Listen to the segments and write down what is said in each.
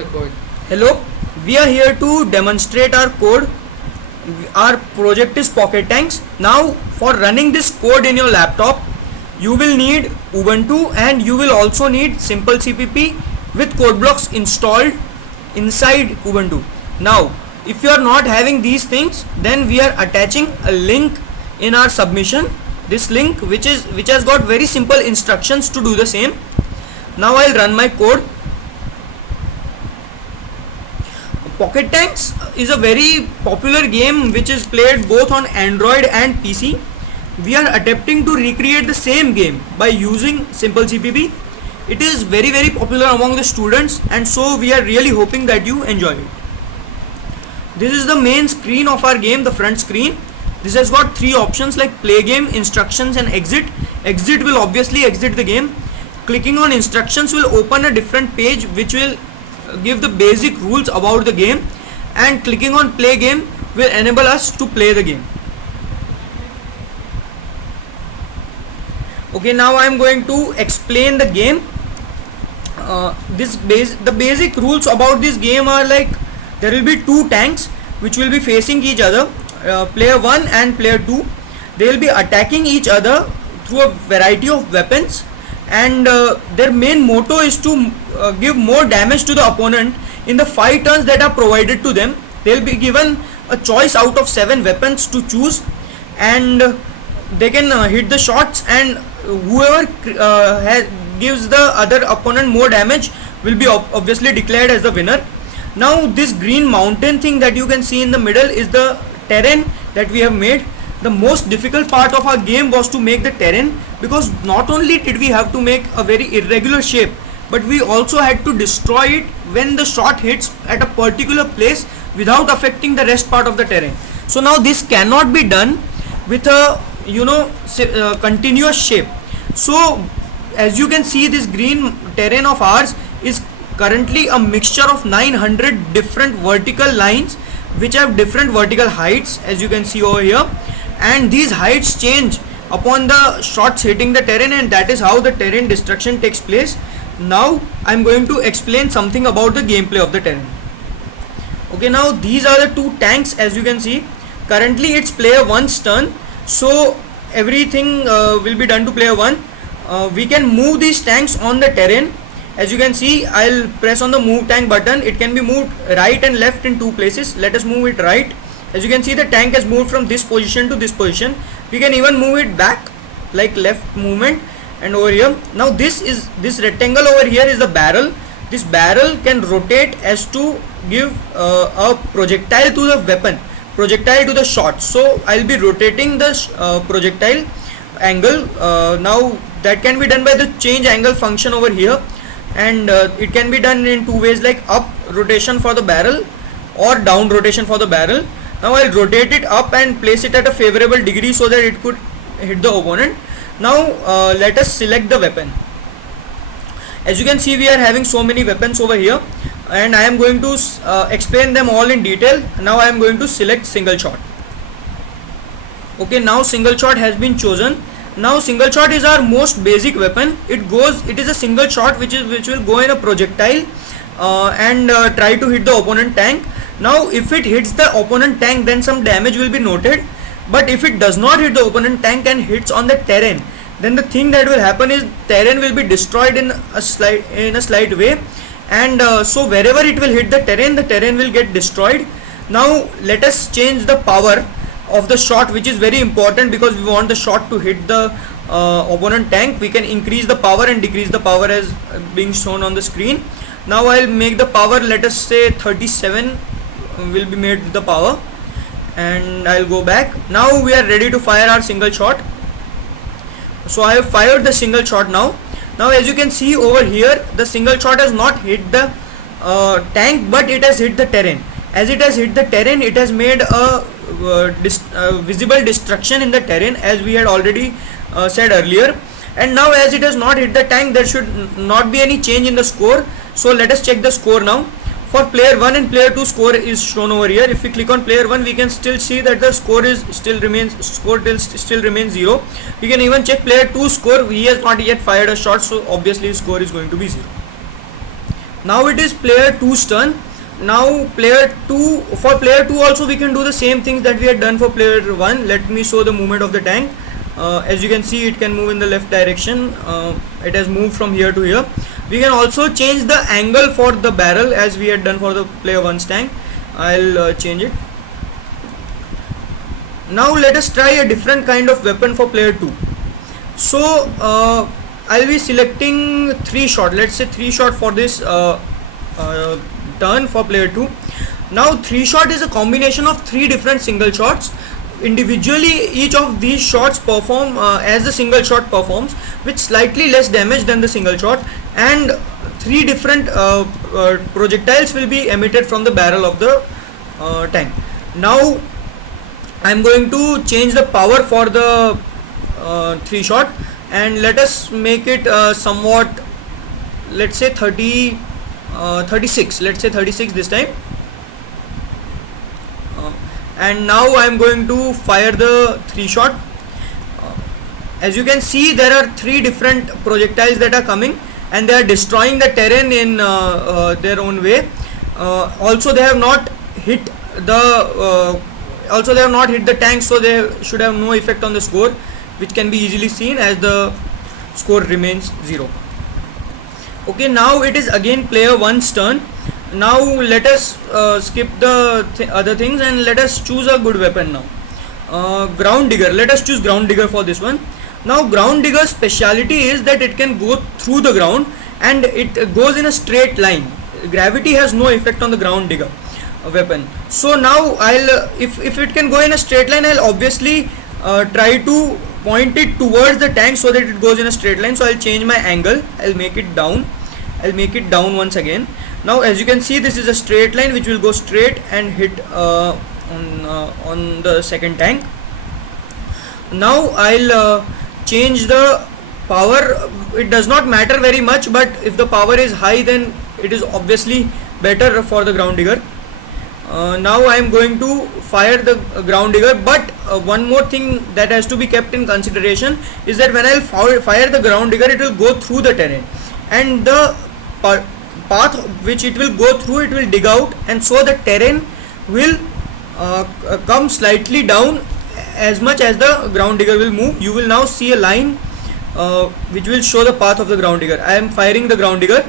the code. Hello, we are here to demonstrate our code. Our project is Pocket Tanks. Now, for running this code in your laptop, you will need Ubuntu and you will also need Simple CPP with code blocks installed inside Ubuntu. Now, if you are not having these things, then we are attaching a link in our submission. This link which has got very simple instructions to do the same. Now I'll run my code. Pocket Tanks is a very popular game which is played both on Android and PC. We are attempting to recreate the same game by using Simple CPP. It is very popular among the students, and so we are really hoping that you enjoy it. This is the main screen of our game, the front screen. This has got three options like play game, instructions and exit. Exit will obviously exit the game. Clicking on instructions will open a different page which will give the basic rules about the game, and clicking on play game will enable us to play the game. Okay, now I am going to explain the game. The basic rules about this game are like there will be two tanks which will be facing each other, player 1 and player 2. They will be attacking each other through a variety of weapons, and their main motto is to give more damage to the opponent in the 5 turns that are provided to them. They will be given a choice out of 7 weapons to choose, and they can hit the shots, and whoever gives the other opponent more damage will be obviously declared as the winner. Now this green mountain thing that you can see in the middle is the terrain that we have made. The most difficult part of our game was to make the terrain, because not only did we have to make a very irregular shape, but we also had to destroy it when the shot hits at a particular place without affecting the rest part of the terrain. So now this cannot be done with a continuous shape. So as you can see, this green terrain of ours is currently a mixture of 900 different vertical lines which have different vertical heights, as you can see over here, and these heights change upon the shots hitting the terrain, and that is how the terrain destruction takes place. Now I am going to explain something about the gameplay of the terrain. Okay, now these are the two tanks. As you can see, currently it's player 1's turn, so everything will be done to player 1. We can move these tanks on the terrain. As you can see, I'll press on the move tank button. It can be moved right and left in 2 places. Let us move it right. As you can see, the tank has moved from this position to this position. We can even move it back like left movement, and over here. Now this rectangle over here is the barrel. This barrel can rotate as to give a projectile to the weapon, projectile to the shot. So I'll be rotating the projectile angle. Now that can be done by the change angle function over here, and it can be done in 2 ways, like up rotation for the barrel or down rotation for the barrel. Now I'll rotate it up and place it at a favorable degree so that it could hit the opponent. Now let us select the weapon. As you can see, we are having so many weapons over here, and I am going to explain them all in detail. Now I am going to select single shot. Okay, now single shot has been chosen. Now single shot is our most basic weapon. It is a single shot which will go in a projectile and try to hit the opponent tank. Now if it hits the opponent tank, then some damage will be noted, but if it does not hit the opponent tank and hits on the terrain, then the thing that will happen is terrain will be destroyed in a slight way, and so wherever it will hit the terrain will get destroyed. Now let us change the power of the shot, which is very important because we want the shot to hit the opponent tank. We can increase the power and decrease the power as being shown on the screen. Now I'll make the power, let us say 37 will be made the power, and I'll go back. Now we are ready to fire our single shot. So I have fired the single shot now. Now as you can see over here, the single shot has not hit the tank, but it has hit the terrain. As it has hit the terrain, it has made a visible destruction in the terrain, as we had already said earlier. And now as it has not hit the tank, there should not be any change in the score. So let us check the score now. For player 1 and player 2, score is shown over here. If we click on player 1, we can still see that the score still remains 0. We can even check player 2 score. He has not yet fired a shot, so obviously his score is going to be 0. Now it is player 2's turn. Now for player 2 also we can do the same things that we had done for player 1. Let me show the movement of the tank. As you can see, it can move in the left direction. It has moved from here to here. We can also change the angle for the barrel as we had done for the player 1's tank. I'll change it. Now let us try a different kind of weapon for player 2. So I'll be selecting 3 shot. Let's say 3 shot for this turn for player 2. Now 3 shot is a combination of 3 different single shots. Individually each of these shots perform as the single shot performs, with slightly less damage than the single shot, and 3 different projectiles will be emitted from the barrel of the tank. Now I'm going to change the power for the 3 shot, and let us make it somewhat, let's say 36. Let's say 36 this time. And now I am going to fire the 3 shot. As you can see, there are 3 different projectiles that are coming, and they are destroying the terrain in their own way. Also they have not hit the tank, so they should have no effect on the score, which can be easily seen as the score remains 0. Okay, now it is again player 1's turn. Now let us skip the other things and let us choose a good weapon now. Ground digger. Let us choose ground digger for this one. Now ground digger's speciality is that it can go through the ground and it goes in a straight line. Gravity has no effect on the ground digger weapon. So now if it can go in a straight line, I'll obviously try to point it towards the tank so that it goes in a straight line. So I'll change my angle. I'll make it down once again. Now as you can see, this is a straight line which will go straight and hit on the second tank. Now I'll change the power. It does not matter very much, but if the power is high, then it is obviously better for the ground digger. Now I am going to fire the ground digger, but one more thing that has to be kept in consideration is that when I'll fire the ground digger, it will go through the terrain, and the path which it will go through, it will dig out, and so the terrain will come slightly down as much as the ground digger will move. You will now see a line which will show the path of the ground digger. I am firing the ground digger.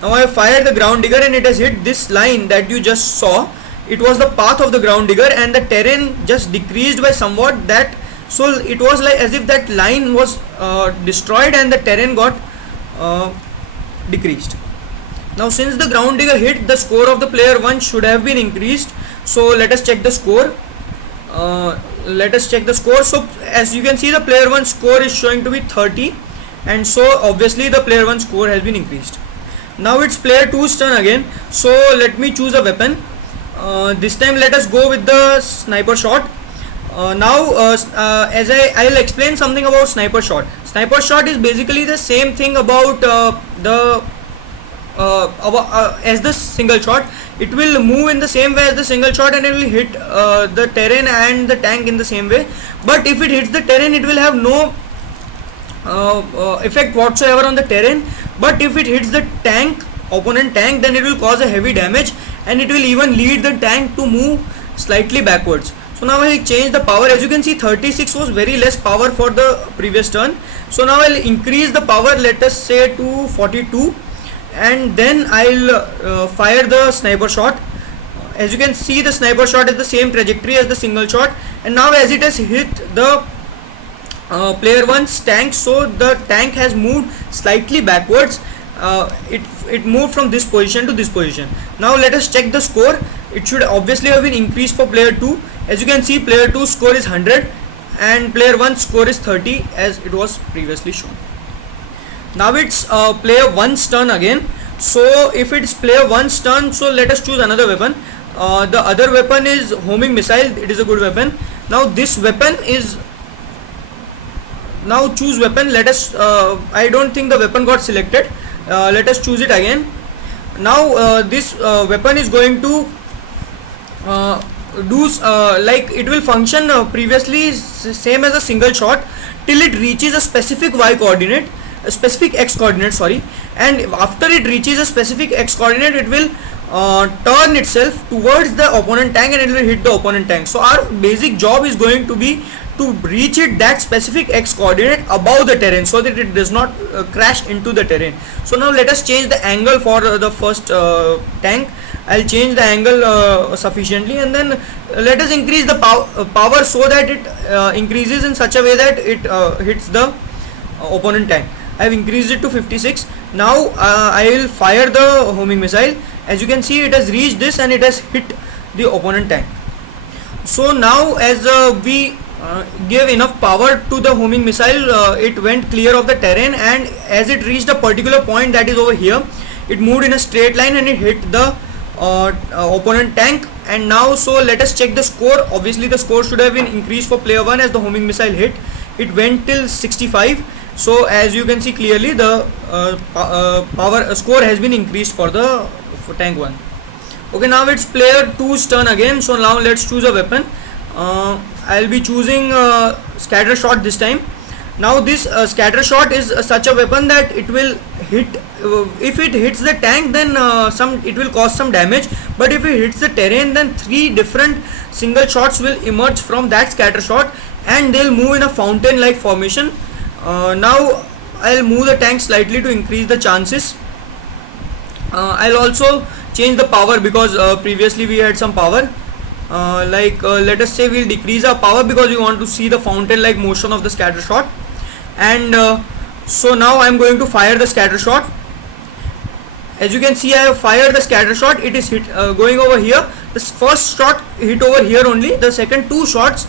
Now I have fired the ground digger and it has hit this line that you just saw. It was the path of the ground digger, and the terrain just decreased by somewhat, so it was like as if that line was destroyed and the terrain got decreased. Now since the ground digger hit, the score of the player 1 should have been increased. So let us check the score. So as you can see, the player 1 score is showing to be 30, and so obviously the player 1 score has been increased. Now it's player 2's turn again. So let me choose a weapon. This time let us go with the sniper shot. As I'll explain something about sniper shot. Sniper shot is basically the same thing about as the single shot. It will move in the same way as the single shot, and it will hit the terrain and the tank in the same way. But if it hits the terrain, it will have no effect whatsoever on the terrain. But if it hits the opponent tank, then it will cause a heavy damage, and it will even lead the tank to move slightly backwards. So now I'll change the power. As you can see, 36 was very less power for the previous turn. So now I'll increase the power, let us say to 42, and then I'll fire the sniper shot. As you can see, the sniper shot is the same trajectory as the single shot, and now as it has hit the player 1's tank, so the tank has moved slightly backwards. It moved from this position to this position. Now let us check the score. It should obviously have been increased for player 2. As you can see, player 2 score is 100 and player 1 score is 30 as it was previously shown. Now it's player 1's turn again. So if it's player 1's turn, so let us choose another weapon. The other weapon is homing missile. It is a good weapon. Now this weapon is, now choose weapon. Let us I don't think the weapon got selected. Let us choose it again. Now this weapon is going to like it will function previously same as a single shot till it reaches a specific y coordinate. a specific x coordinate, sorry, and after it reaches a specific x coordinate, it will turn itself towards the opponent tank and it will hit the opponent tank. So our basic job is going to be to reach it that specific x coordinate above the terrain so that it does not crash into the terrain. So now let us change the angle for the first tank. I'll change the angle sufficiently, and then let us increase the power so that it increases in such a way that it hits the opponent tank. I have increased it to 56. Now I will fire the homing missile. As you can see, it has reached this and it has hit the opponent tank. So now as we gave enough power to the homing missile, it went clear of the terrain, and as it reached a particular point that is over here, it moved in a straight line and it hit the opponent tank. And now, so let us check the score. Obviously the score should have been increased for player 1 as the homing missile hit. It went till 65. So as you can see clearly, the power score has been increased for the tank 1. Okay, now it's player 2's turn again. So now let's choose a weapon. I'll be choosing scatter shot this time. Now this scatter shot is such a weapon that it will hit, if it hits the tank, then it will cause some damage, but if it hits the terrain, then 3 different single shots will emerge from that scatter shot and they'll move in a fountain like formation. Now I'll move the tank slightly to increase the chances. I'll also change the power because previously we had some power. Let us say we'll decrease our power because we want to see the fountain like motion of the scatter shot. And so now I'm going to fire the scatter shot. As you can see, I have fired the scatter shot. It is hit going over here. The first shot hit over here only. The second 2 shots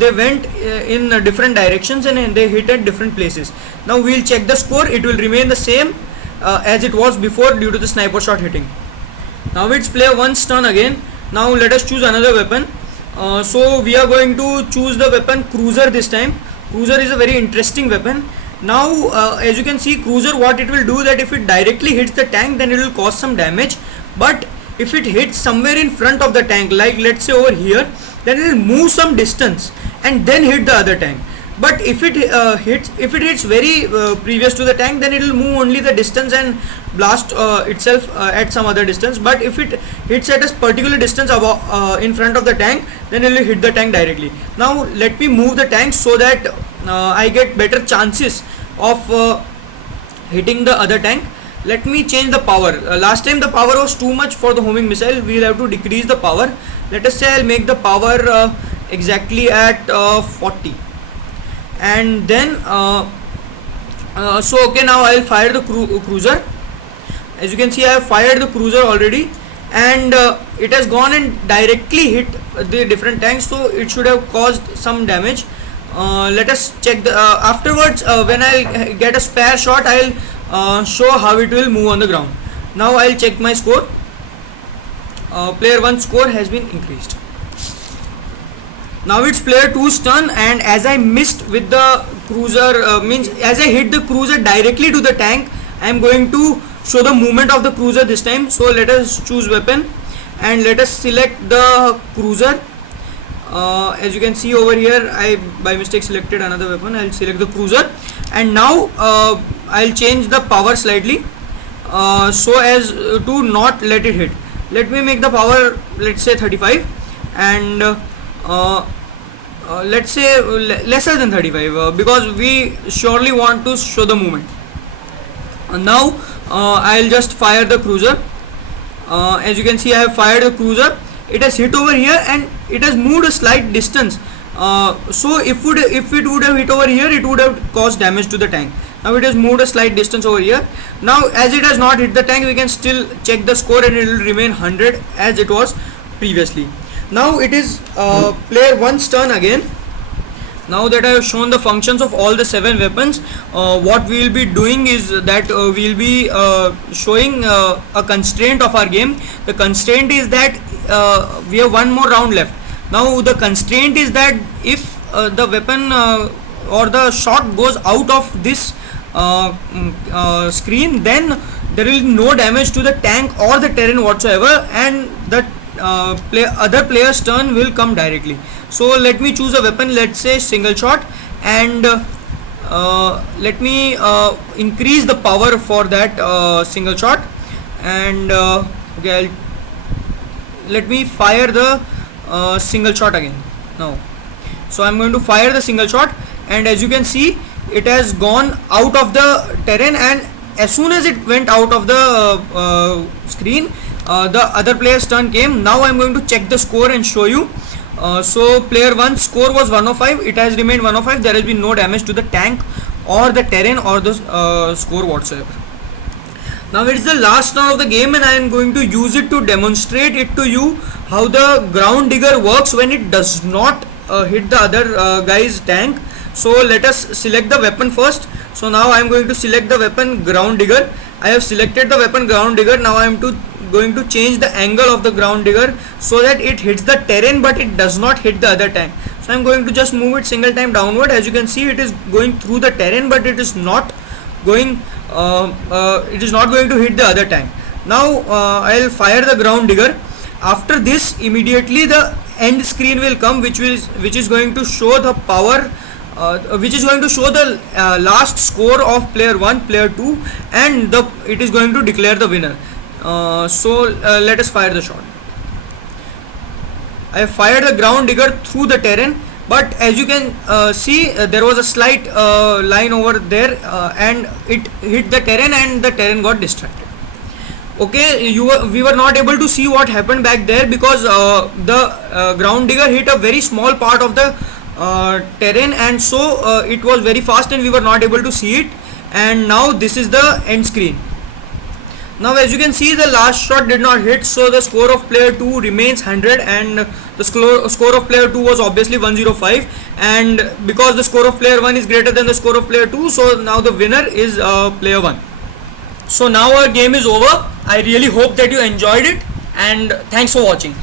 they went in different directions and they hit at different places. Now we'll check the score. It will remain the same as it was before due to the sniper shot hitting. Now it's player 1's turn again. Now let us choose another weapon. So we are going to choose the weapon Cruiser this time. Cruiser is a very interesting weapon. Now as you can see, Cruiser, what it will do, that if it directly hits the tank, then it will cause some damage, but if it hits somewhere in front of the tank, like let's say over here, then it will move some distance and then hit the other tank. But if it hits very previous to the tank, then it will move only the distance and blast itself at some other distance. But if it hits at a particular distance above, in front of the tank, then it will hit the tank directly. Now let me move the tank so that I get better chances of hitting the other tank. Let me change the power. Last time the power was too much for the homing missile. We will have to decrease the power. Let us say I'll make the power exactly at 40. And then so okay, now I'll fire the cruiser. As you can see, I have fired the cruiser already, and it has gone and directly hit the different tanks, so it should have caused some damage. Let us check the afterwards. When I'll get a spare shot, I'll show how it will move on the ground. Now I'll check my score. Player 1's score has been increased. Now it's player 2's turn, and as I missed with the cruiser, means as I hit the cruiser directly to the tank, I am going to show the movement of the cruiser this time. So let us choose weapon and let us select the cruiser. As you can see over here, I by mistake selected another weapon. I'll select the cruiser, and now I'll change the power slightly so as to not let it hit. Let me make the power, let's say 35, and let's say lesser than 35 because we surely want to show the movement. Now I'll just fire the cruiser. As you can see, I have fired the cruiser. It has hit over here and it has moved a slight distance. So if it would have hit over here, it would have caused damage to the tank. Now it has moved a slight distance over here. Now as it has not hit the tank, we can still check the score and it will remain 100 as it was previously. Now it is player 1's turn again. Now that I have shown the functions of all the 7 weapons, what we will be doing is that we will be showing a constraint of our game. The constraint is that we have one more round left. Now the constraint is that if the weapon or the shot goes out of this screen, then there will be no damage to the tank or the terrain whatsoever, and the other player's turn will come directly. So let me choose a weapon, let's say single shot, and let me increase the power for that single shot, and okay, let me fire the single shot again now. So I'm going to fire the single shot, and as you can see, it has gone out of the terrain, and as soon as it went out of the screen, the other player's turn came. Now I'm going to check the score and show you. So player 1 score was 105. It has remained 105. There has been no damage to the tank or the terrain or the score whatsoever. Now it is the last round of the game, and I am going to use it to demonstrate it to you how the ground digger works when it does not hit the other guy's tank. So let us select the weapon first. So now I am going to select the weapon ground digger. I have selected the weapon ground digger. Now I am going to change the angle of the ground digger so that it hits the terrain but it does not hit the other tank. So I am going to just move it single time downward. As you can see, it is going through the terrain but it is not going to hit the other tank. Now I will fire the ground digger. After this, immediately the end screen will come, which is going to show the power, which is going to show the last score of player 1, player 2, and it is going to declare the winner. So let us fire the shot. I have fired the ground digger through the terrain, but as you can see, there was a slight line over there, and it hit the terrain and the terrain got distracted. Okay, we were not able to see what happened back there because the ground digger hit a very small part of the terrain, and so it was very fast and we were not able to see it. And now this is the end screen. Now as you can see, the last shot did not hit, so the score of player 2 remains 100 and the score of player 2 was obviously 105, and because the score of player 1 is greater than the score of player 2, so now the winner is player 1. So now our game is over. I really hope that you enjoyed it, and thanks for watching.